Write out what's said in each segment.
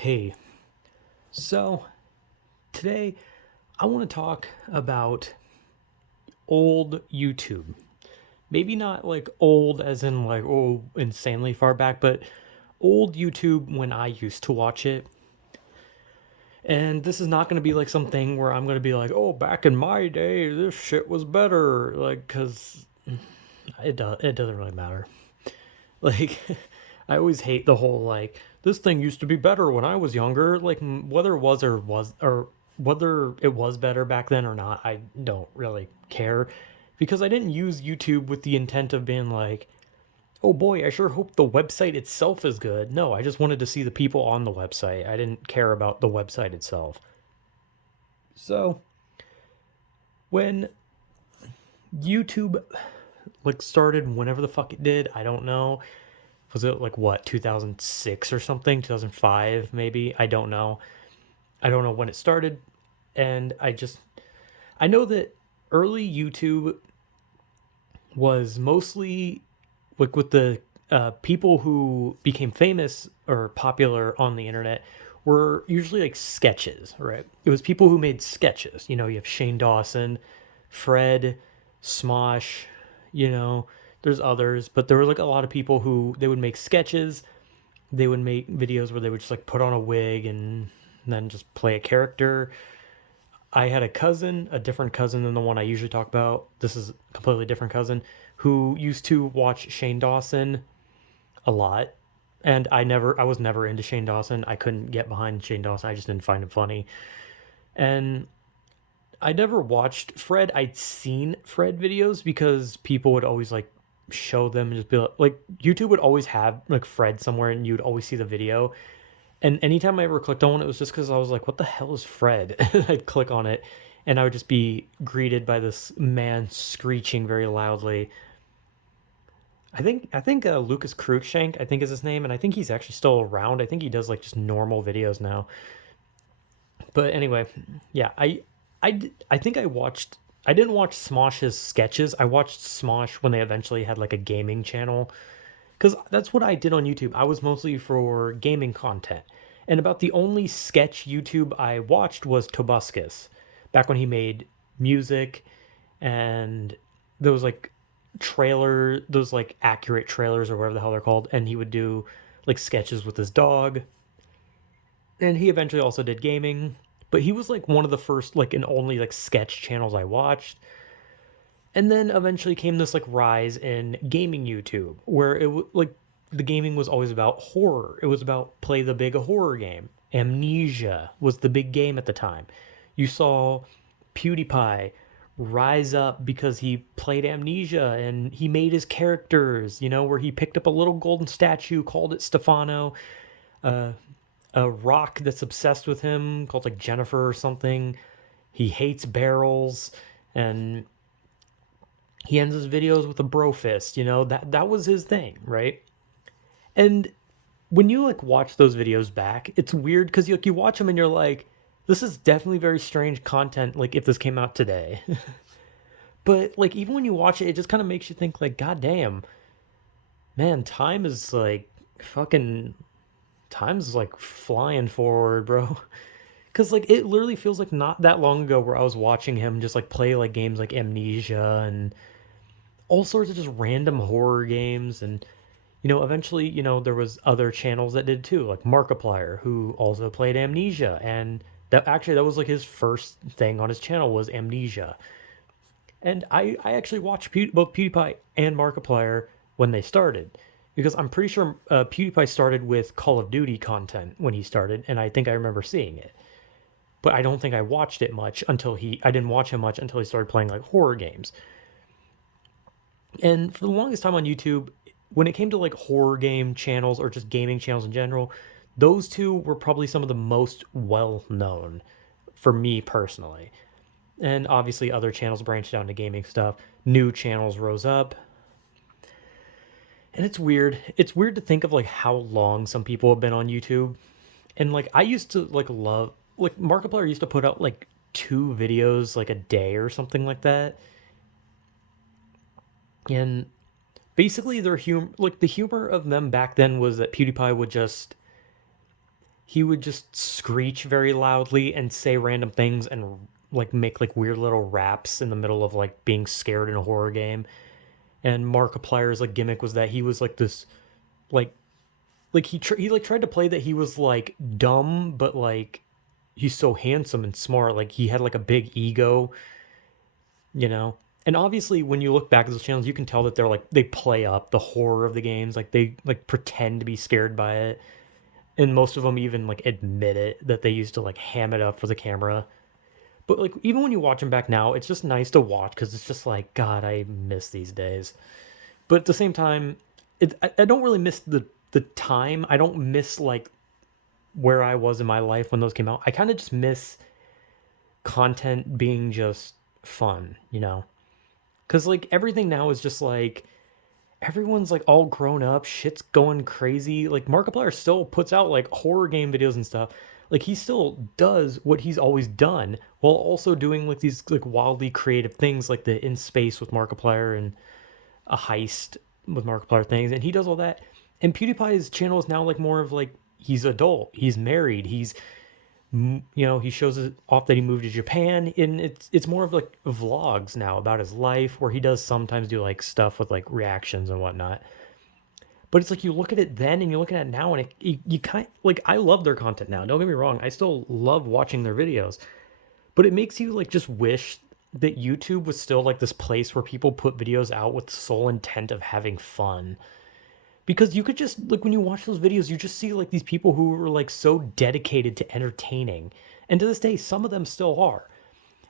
Hey, so today I want to talk about old YouTube. Maybe not like old as in like, oh, insanely far back, but old YouTube when I used to watch it. And this is not going to be like something where I'm going to be like, oh, back in my day, this shit was better. Like, because it doesn't really matter. Like, I always hate the whole like this thing used to be better when I was younger. Like whether it was or whether it was better back then or not, I don't really care because I didn't use YouTube with the intent of being like, oh boy, I sure hope the website itself is good. No, I just wanted to see the people on the website. I didn't care about the website itself. So when YouTube like started, whenever the fuck it did, I don't know, was it like what 2006 or something, 2005 maybe, I don't know when it started. And I know that early YouTube was mostly like with the people who became famous or popular on the internet were usually like sketches, right? It was people who made sketches. You have Shane Dawson, Fred, Smosh, you know, there's others, but there were like a lot of people who they would make sketches. They would make videos where they would just like put on a wig and then just play a character. I had a cousin, a different cousin than the one I usually talk about. This is a completely different cousin who used to watch Shane Dawson a lot. And I was never into Shane Dawson. I couldn't get behind Shane Dawson. I just didn't find him funny. And I never watched Fred. I'd seen Fred videos because people would always like show them and just be like YouTube would always have like Fred somewhere and you'd always see the video. And anytime I ever clicked on one, it was just because I was like, what the hell is Fred? I'd click on it and I would just be greeted by this man screeching very loudly. I think Lucas Cruikshank, I think is his name, and I think he's actually still around. I think he does like just normal videos now. But anyway, yeah, I think I didn't watch Smosh's sketches. I watched Smosh when they eventually had like a gaming channel because that's what I did on YouTube. I was mostly for gaming content. And about the only sketch YouTube I watched was Tobuscus, back when he made music and those like those like accurate trailers or whatever the hell they're called. And he would do like sketches with his dog. And he eventually also did gaming. But he was like one of the first, like, and only like sketch channels I watched. And then eventually came this like rise in gaming YouTube where like the gaming was always about horror. It was about play the big horror game. Amnesia was the big game at the time. You saw PewDiePie rise up because he played Amnesia and he made his characters, where he picked up a little golden statue, called it Stefano, uh, a rock that's obsessed with him called like Jennifer or something. He hates barrels and he ends his videos with a bro fist, that was his thing, right? And when you like watch those videos back, it's weird because you watch them and you're like, this is definitely very strange content, like if this came out today. But like even when you watch it, it just kind of makes you think like, god damn, man, time's like flying forward, bro. Because like it literally feels like not that long ago where I was watching him just like play like games like Amnesia and all sorts of just random horror games. And eventually, there was other channels that did too, like Markiplier, who also played Amnesia. And that was like his first thing on his channel was Amnesia. And I actually watched both PewDiePie and Markiplier when they started. Because I'm pretty sure PewDiePie started with Call of Duty content when he started, and I think I remember seeing it. But I don't think I watched it much I didn't watch him much until he started playing like horror games. And for the longest time on YouTube, when it came to like horror game channels or just gaming channels in general, those two were probably some of the most well known for me personally. And obviously, other channels branched out into gaming stuff. New channels rose up. And it's weird. It's weird to think of like how long some people have been on YouTube. And like I used to like love like Markiplier used to put out like two videos like a day or something like that. And basically their humor, like the humor of them back then was that PewDiePie would just he would just screech very loudly and say random things and like make like weird little raps in the middle of like being scared in a horror game. And Markiplier's like gimmick was that he was like this like he like tried to play that he was like dumb, but like he's so handsome and smart. Like he had like a big ego, you know. And obviously, when you look back at those channels, you can tell that they're like they play up the horror of the games. Like they like pretend to be scared by it, and most of them even like admit it that they used to like ham it up for the camera. But like even when you watch them back now, it's just nice to watch because it's just like God, I miss these days. But at the same time, I don't really miss the time. I don't miss like where I was in my life when those came out. I kind of just miss content being just fun, you know? Because like everything now is just like everyone's like all grown up, shit's going crazy. Like Markiplier still puts out like horror game videos and stuff. Like he still does what he's always done while also doing like these like wildly creative things like the in space with Markiplier and a heist with Markiplier things, and he does all that. And PewDiePie's channel is now like more of like he's adult, he's married, he's he shows it off that he moved to Japan, and it's more of like vlogs now about his life where he does sometimes do like stuff with like reactions and whatnot. But it's like you look at it then and you look at it now, and you kind like I love their content now. Don't get me wrong, I still love watching their videos, but it makes you like just wish that YouTube was still like this place where people put videos out with the sole intent of having fun. Because you could just like when you watch those videos, you just see like these people who were like so dedicated to entertaining. And to this day, some of them still are.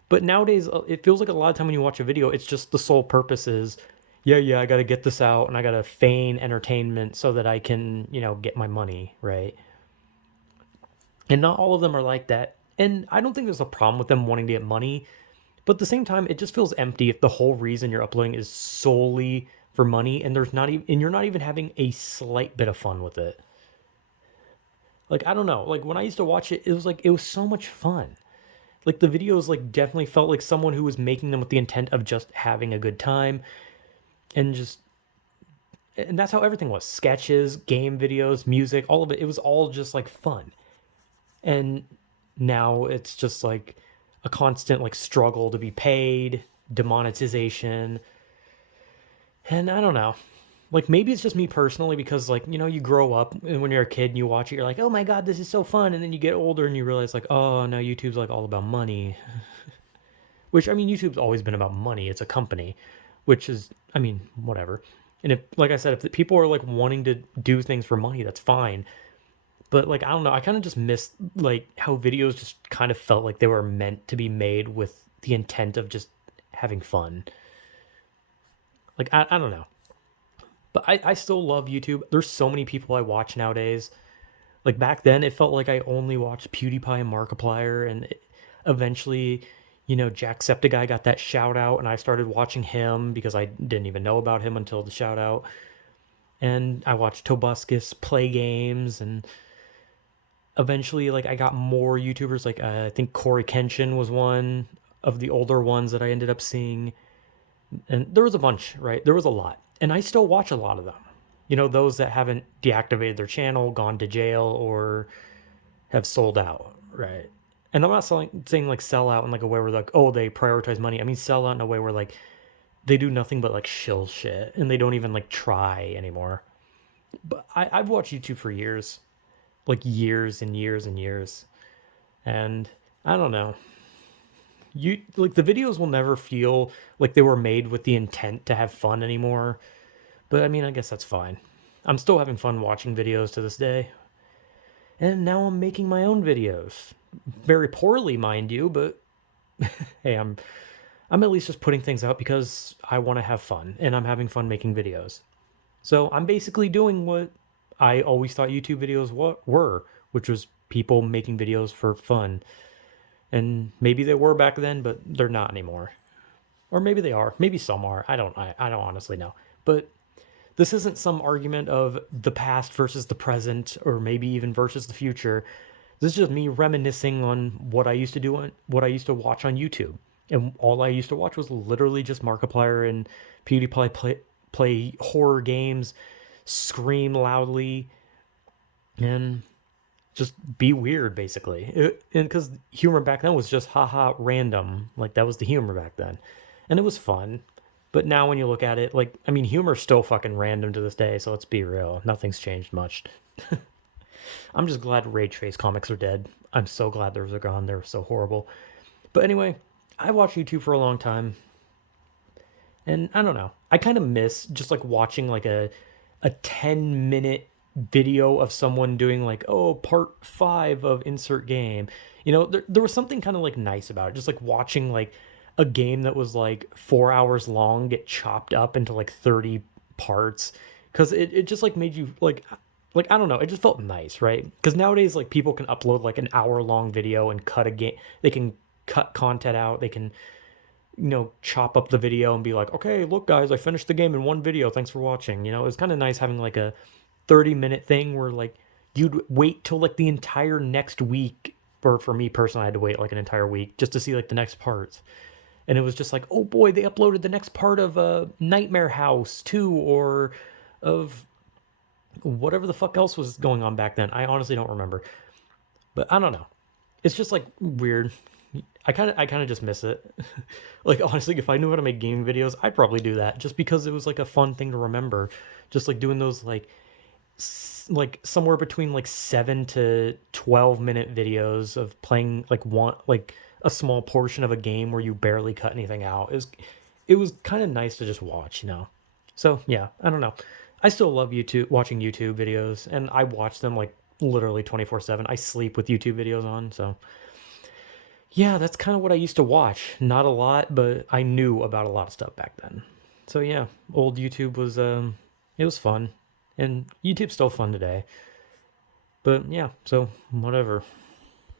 But nowadays, it feels like a lot of time when you watch a video, it's just the sole purpose is, yeah, I got to get this out and I got to feign entertainment so that I can, get my money, right? And not all of them are like that. And I don't think there's a problem with them wanting to get money. But at the same time, it just feels empty if the whole reason you're uploading is solely for money and there's not even and you're not even having a slight bit of fun with it. Like I don't know, like when I used to watch it, it was so much fun. Like the videos like definitely felt like someone who was making them with the intent of just having a good time and that's how everything was. Sketches, game videos, music, all of it. It was all just like fun. And now it's just like a constant like struggle to be paid, demonetization. And I don't know. Like maybe it's just me personally because like, you grow up and when you're a kid and you watch it, you're like, "Oh my god, this is so fun." And then you get older and you realize like, "Oh, now YouTube's like all about money." Which I mean, YouTube's always been about money. It's a company, which is I mean, whatever. And if like I said, if the people are like wanting to do things for money, that's fine. But like I don't know, I kind of just miss like how videos just kind of felt like they were meant to be made with the intent of just having fun. Like I don't know. But I still love YouTube. There's so many people I watch nowadays. Like back then, it felt like I only watched PewDiePie and Markiplier, and eventually, Jacksepticeye got that shout out, and I started watching him because I didn't even know about him until the shout out. And I watched Tobuscus play games, and eventually, like I got more YouTubers. Like I think Corey Kenshin was one of the older ones that I ended up seeing, and there was a bunch, right? There was a lot. And I still watch a lot of them. Those that haven't deactivated their channel, gone to jail, or have sold out, right? And I'm not saying like sell out in like a way where like, oh, they prioritize money. I mean, sell out in a way where like they do nothing but like shill shit and they don't even like try anymore. But I've watched YouTube for years, like years and years and years. And I don't know. You like the videos will never feel like they were made with the intent to have fun anymore. But I mean, I guess that's fine. I'm still having fun watching videos to this day. And now I'm making my own videos. Very poorly, mind you, but hey, I'm at least just putting things out because I want to have fun and I'm having fun making videos. So I'm basically doing what I always thought YouTube videos were, which was people making videos for fun. And maybe they were back then, but they're not anymore. Or maybe they are. Maybe some are. I don't honestly know. But this isn't some argument of the past versus the present, or maybe even versus the future. This is just me reminiscing on what I used to do and what I used to watch on YouTube. And all I used to watch was literally just Markiplier and PewDiePie play horror games, scream loudly, and just be weird, basically. And because humor back then was just haha random, like that was the humor back then, and it was fun. But now when you look at it, like I mean, humor's still fucking random to this day. So let's be real, nothing's changed much. I'm just glad Ray Trace comics are dead. I'm so glad those are gone. They're so horrible. But anyway, I watched YouTube for a long time, and I don't know. I kind of miss just like watching like a 10-minute video of someone doing like, oh, part 5 of insert game. You know, there was something kind of like nice about it. Just like watching like a game that was like 4 hours long get chopped up into like 30 parts. Cause it just like made you like I don't know, it just felt nice, right? Because nowadays like people can upload like an hour long video and cut a game. They can cut content out. They can chop up the video and be like, okay, look, guys, I finished the game in one video. Thanks for watching. You know, it's kind of nice having like a 30-minute thing where like you'd wait till like the entire next week. Or for me personally, I had to wait like an entire week just to see like the next parts. And it was just like, oh boy, they uploaded the next part of Nightmare House 2 or of whatever the fuck else was going on back then. I honestly don't remember. But I don't know. It's just like weird. I kind of just miss it. Like honestly, if I knew how to make gaming videos, I'd probably do that just because it was like a fun thing to remember. Just like doing those like somewhere between like 7 to 12 minute videos of playing like one like a small portion of a game where you barely cut anything out. It was kind of nice to just watch, you know. So yeah, I don't know. I still love YouTube watching YouTube videos, and I watch them like literally 24/7. I sleep with YouTube videos on, so yeah, that's kind of what I used to watch. Not a lot, but I knew about a lot of stuff back then. So yeah, old YouTube was it was fun. And YouTube's still fun today. But yeah, so whatever.